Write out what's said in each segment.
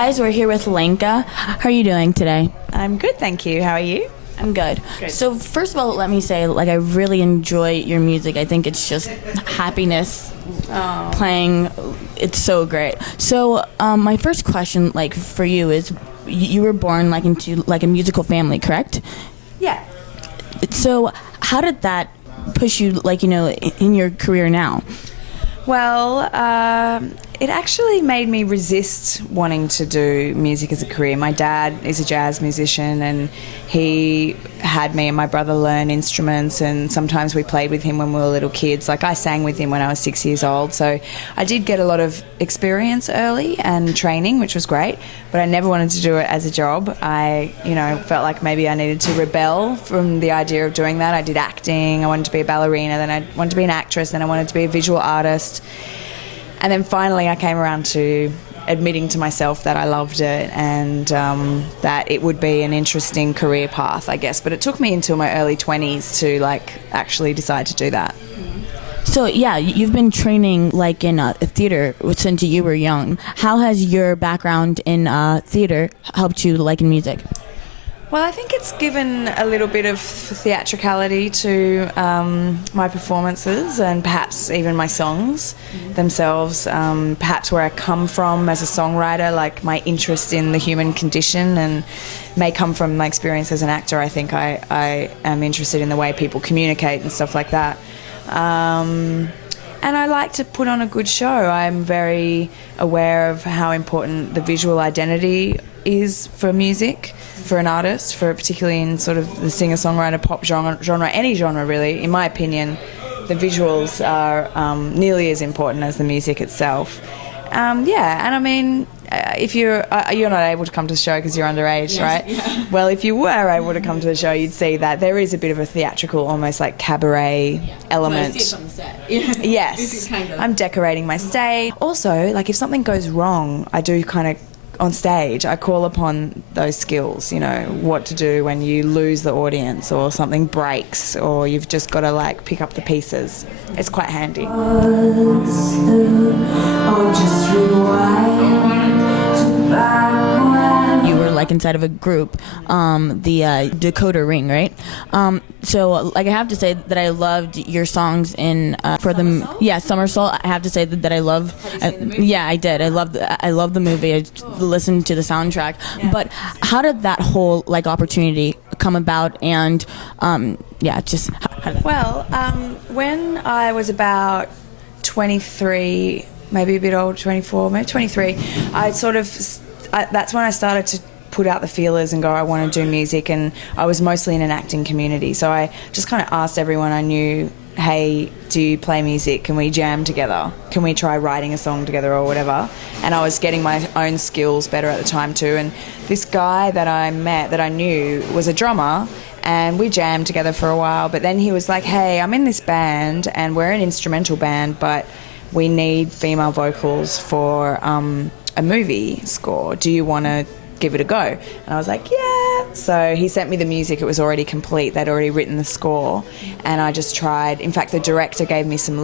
guys, we're here with Lenka. How are you doing today? I'm good, thank you. How are you? I'm good. So first of all, let me say, I really enjoy your music. I think it's just happiness playing. It's so great. So my first question, for you is, you were born into a musical family, correct? Yeah. So how did that push you, in your career now? Well, it actually made me resist wanting to do music as a career. My dad is a jazz musician, and he had me and my brother learn instruments, and sometimes we played with him when we were little kids. I sang with him when I was 6 years old, so I did get a lot of experience early and training, which was great, but I never wanted to do it as a job. I, felt like maybe I needed to rebel from the idea of doing that. I did acting, I wanted to be a ballerina, then I wanted to be an actress, then I wanted to be a visual artist. And then finally I came around to admitting to myself that I loved it, and that it would be an interesting career path, I guess. But it took me until my early 20s to actually decide to do that. So yeah, you've been training in theater since you were young. How has your background in theater helped you in music? Well, I think it's given a little bit of theatricality to my performances, and perhaps even my songs themselves. Perhaps where I come from as a songwriter, my interest in the human condition, and may come from my experience as an actor. I think I am interested in the way people communicate and stuff like that. And I like to put on a good show. I'm very aware of how important the visual identity is for music, for an artist, particularly in sort of the singer-songwriter pop genre, any genre really. In my opinion, the visuals are nearly as important as the music itself. And I mean, if you're not able to come to the show because you're underage, yes, right? Yeah. Well, if you were able to come to the show, you'd see that there is a bit of a theatrical, almost cabaret element. Well, I see it on the set. Yes, kind of. I'm decorating my stage. Also, if something goes wrong, I do kind of, on stage, I call upon those skills, what to do when you lose the audience or something breaks or you've just got to pick up the pieces. It's quite handy. You were inside of a group, the Dakota Ring, right? So I have to say that I loved your songs in for the Somersault. I have to say that I love. I did. I love the movie. I listened to the soundtrack. Yeah. But how did that whole opportunity come about? And just well, when I was about 23, maybe a bit old, 24, maybe 23, that's when I started to put out the feelers and go, I want to do music. And I was mostly in an acting community, so I just kind of asked everyone I knew, hey, do you play music? Can we jam together? Can we try writing a song together or whatever? And I was getting my own skills better at the time too. And this guy that I met, that I knew, was a drummer, and we jammed together for a while. But then he was like, hey, I'm in this band and we're an instrumental band, but we need female vocals for a movie score. Do you want to give it a go? And I was like, yeah. So he sent me the music. It was already complete. They'd already written the score, and I just tried. In fact, the director gave me some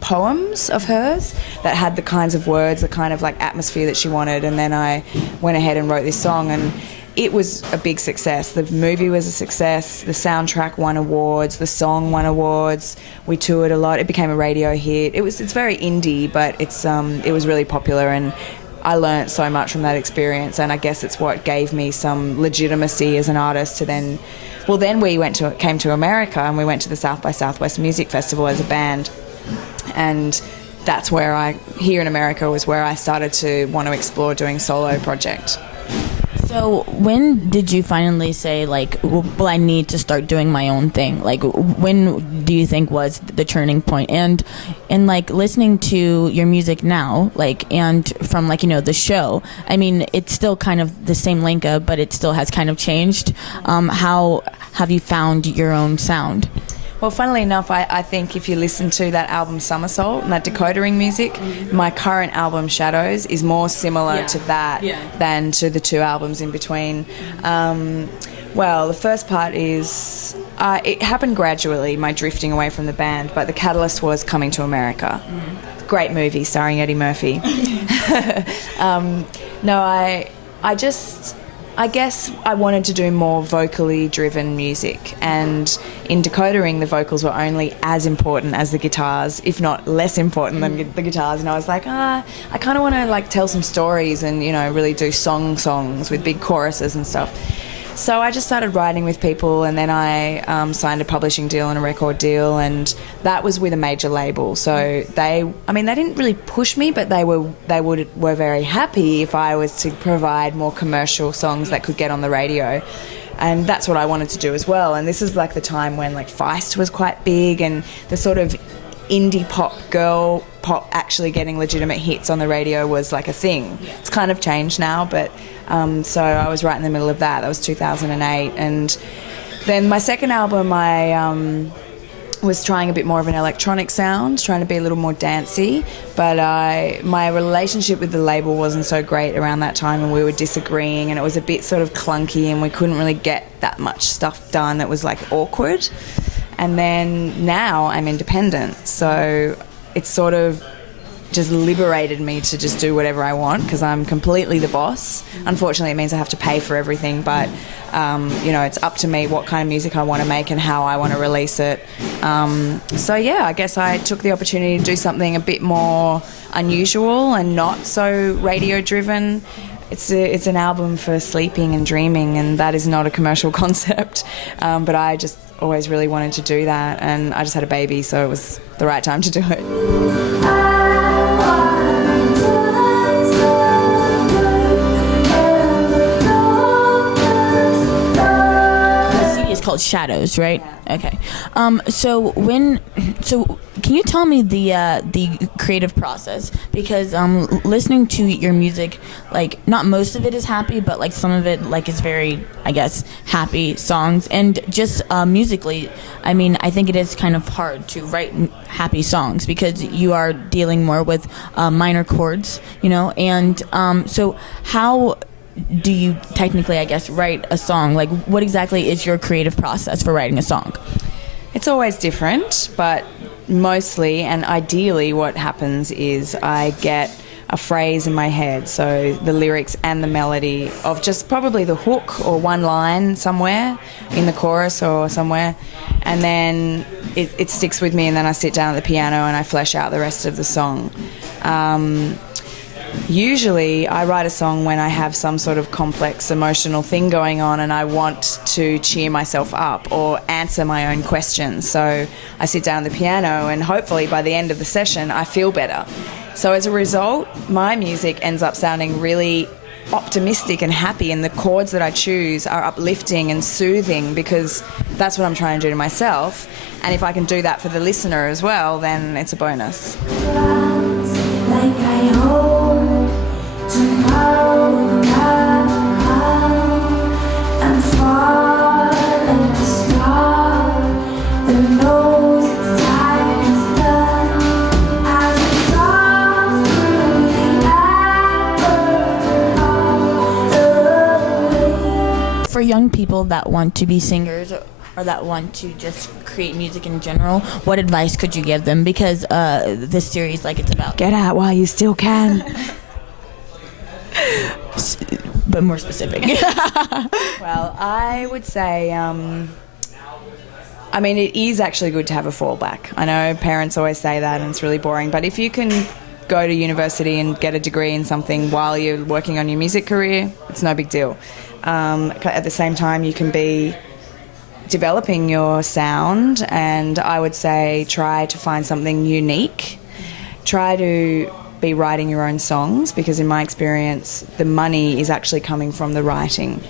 poems of hers that had the kinds of words, the kind of atmosphere that she wanted, and then I went ahead and wrote this song, and it was a big success. The movie was a success. The soundtrack won awards. The song won awards. We toured a lot. It became a radio hit. It's very indie, but it was really popular, and I learnt so much from that experience, and I guess it's what gave me some legitimacy as an artist to then... Well, then we came to America, and we went to the South by Southwest Music Festival as a band, and that's where here in America was where I started to want to explore doing solo project. So when did you finally say, well, I need to start doing my own thing? When do you think was the turning point? And listening to your music now, and from, the show, I mean, it's still kind of the same Lenka, but it still has kind of changed. How have you found your own sound? Well, funnily enough, I think if you listen to that album Somersault and that Dakota Ring music, my current album Shadows is more similar to that than to the two albums in between. Well, the first part is, it happened gradually, my drifting away from the band, but the catalyst was coming to America. Great movie starring Eddie Murphy. No, I guess I wanted to do more vocally driven music, and in Dakota Ring the vocals were only as important as the guitars, if not less important than the guitars, and I was like, I kind of want to like tell some stories and, you know, really do songs with big choruses and stuff. So I just started writing with people, and then I signed a publishing deal and a record deal, and that was with a major label. So they didn't really push me, but they were very happy if I was to provide more commercial songs that could get on the radio. And that's what I wanted to do as well. And this is like the time when like Feist was quite big, and the sort of indie pop, girl pop actually getting legitimate hits on the radio was like a thing. It's kind of changed now, but so I was right in the middle of that. That was 2008. And then my second album, I was trying a bit more of an electronic sound, trying to be a little more dancey, but my relationship with the label wasn't so great around that time, and we were disagreeing, and it was a bit sort of clunky, and we couldn't really get that much stuff done. It was like awkward. And then now I'm independent, so it's sort of just liberated me to just do whatever I want, because I'm completely the boss. Unfortunately, it means I have to pay for everything, but you know, it's up to me what kind of music I want to make and how I want to release it. So yeah, I guess I took the opportunity to do something a bit more unusual and not so radio driven. It's an album for sleeping and dreaming, and that is not a commercial concept, but I just always really wanted to do that, and I just had a baby, so it was the right time to do it. It's called Shadows, right? Yeah. Okay. So can you tell me the creative process? Because listening to your music, like not most of it is happy, but like some of it like is very, I guess, happy songs. And just musically, I mean, I think it is kind of hard to write happy songs because you are dealing more with minor chords, you know. And so how do you technically, I guess, write a song? Like, what exactly is your creative process for writing a song? It's always different, but mostly and ideally what happens is I get a phrase in my head, so the lyrics and the melody of just probably the hook or one line somewhere in the chorus or somewhere, and then it sticks with me, and then I sit down at the piano and I flesh out the rest of the song. Usually I write a song when I have some sort of complex emotional thing going on and I want to cheer myself up or answer my own questions. So I sit down at the piano, and hopefully by the end of the session I feel better. So as a result, my music ends up sounding really optimistic and happy, and the chords that I choose are uplifting and soothing, because that's what I'm trying to do to myself. And if I can do that for the listener as well, then it's a bonus. Like I hold tomorrow, I'm falling to start. The nose is time is done as it soars through the air. For young people that want to be singers or that want to just create music in general, what advice could you give them? Because this series, like, it's about Get out while you still can. but more specific. Well, I would say, I mean, it is actually good to have a fallback. I know parents always say that and it's really boring, but if you can go to university and get a degree in something while you're working on your music career, it's no big deal. At the same time, you can be developing your sound, and I would say try to find something unique. Try to be writing your own songs, because in my experience the money is actually coming from the writing,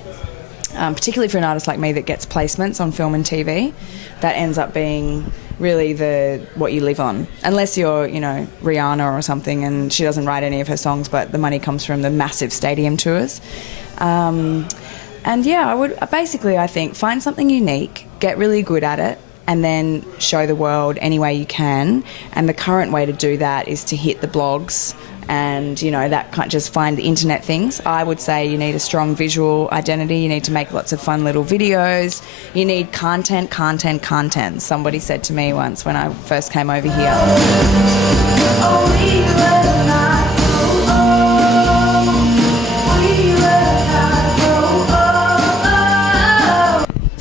particularly for an artist like me that gets placements on film and TV. That ends up being really what you live on, unless you're, you know, Rihanna or something and she doesn't write any of her songs, but the money comes from the massive stadium tours. And yeah, I think find something unique, get really good at it, and then show the world any way you can. And the current way to do that is to hit the blogs and, you know, that can't just find the internet things. I would say you need a strong visual identity. You need to make lots of fun little videos. You need content. Somebody said to me once when I first came over here. Oh, we will not go on.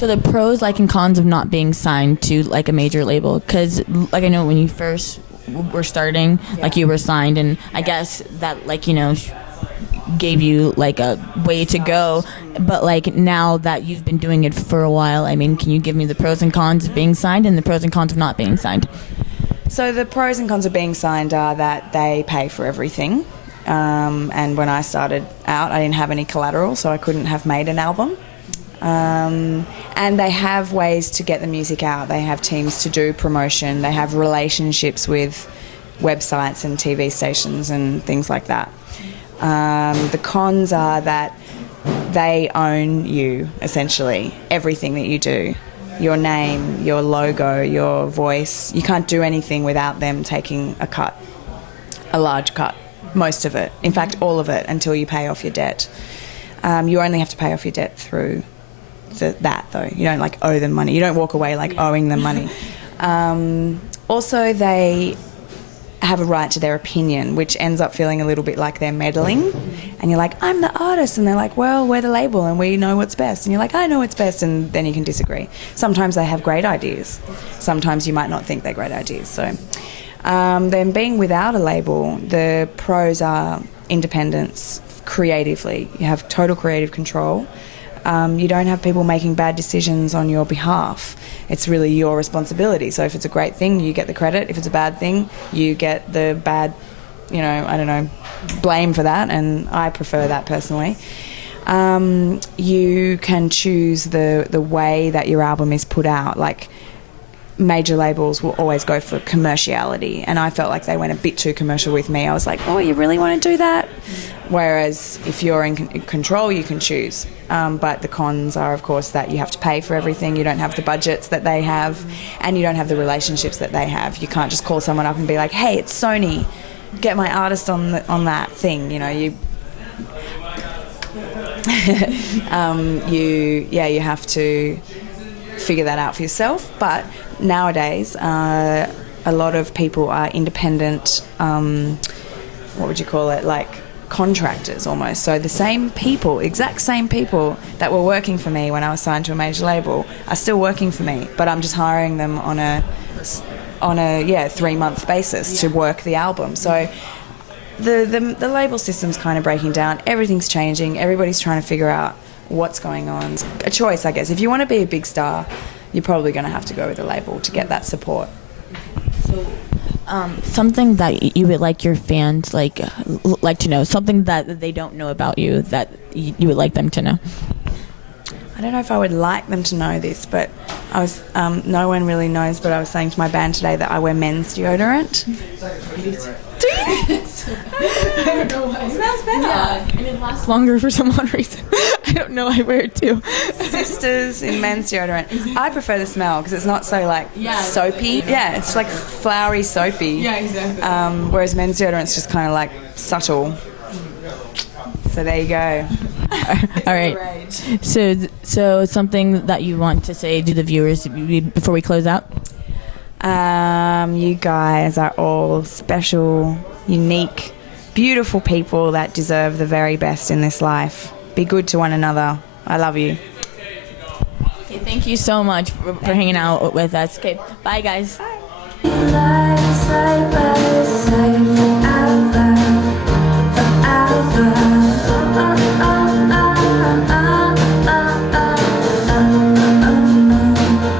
So the pros, like, and cons of not being signed to like a major label, because like I know when you first were starting, like you were signed, and I guess that like gave you like a way to go. But like now that you've been doing it for a while, I mean, can you give me the pros and cons of being signed and the pros and cons of not being signed? So the pros and cons of being signed are that they pay for everything. And when I started out, I didn't have any collateral, so I couldn't have made an album. And they have ways to get the music out. They have teams to do promotion. They have relationships with websites and TV stations and things like that. The cons are that they own you, essentially, everything that you do. Your name, your logo, your voice. You can't do anything without them taking a cut, a large cut, most of it. In fact, all of it until you pay off your debt. You only have to pay off your debt through that, though. You don't like owe them money. You don't walk away like owing them money. Also, they have a right to their opinion, which ends up feeling a little bit like they're meddling. And you're like, I'm the artist. And they're like, well, we're the label and we know what's best. And you're like, I know what's best. And then you can disagree. Sometimes they have great ideas. Sometimes you might not think they're great ideas. So then being without a label, the pros are independence creatively. You have total creative control. You don't have people making bad decisions on your behalf. It's really your responsibility. So if it's a great thing, you get the credit. If it's a bad thing, you get the bad, blame for that. And I prefer that personally. You can choose the way that your album is put out. Like, major labels will always go for commerciality, and I felt like they went a bit too commercial with me. I was like, oh, you really want to do that? Whereas if you're in control, you can choose. But the cons are, of course, that you have to pay for everything. You don't have the budgets that they have, and you don't have the relationships that they have. You can't just call someone up and be like, hey, it's Sony, get my artist on that thing. You you have to figure that out for yourself. But nowadays, a lot of people are independent, what would you call it, like contractors almost. So the exact same people that were working for me when I was signed to a major label are still working for me, but I'm just hiring them on a 3-month basis to work the album. So the label system's kind of breaking down. Everything's changing. Everybody's trying to figure out what's going on. A choice, I guess. If you want to be a big star, you're probably going to have to go with a label to get that support. So, something that you would like your fans like to know, something that they don't know about you that you would like them to know. I don't know if I would like them to know this, but I was no one really knows, but I was saying to my band today that I wear men's deodorant. Do you? I don't know why. It smells better. Yeah, and it lasts longer for some odd reason. I don't know, I wear it too. Sisters in men's deodorant. I prefer the smell because it's not so like soapy. Yeah, it's like flowery soapy. Yeah, exactly. Whereas men's deodorant's just kind of like subtle. So there you go. All right. So something that you want to say to the viewers before we close out? You guys are all special, unique, beautiful people that deserve the very best in this life. Be good to one another. I love you. Okay, thank you so much for hanging out with us. Okay, bye guys. Bye.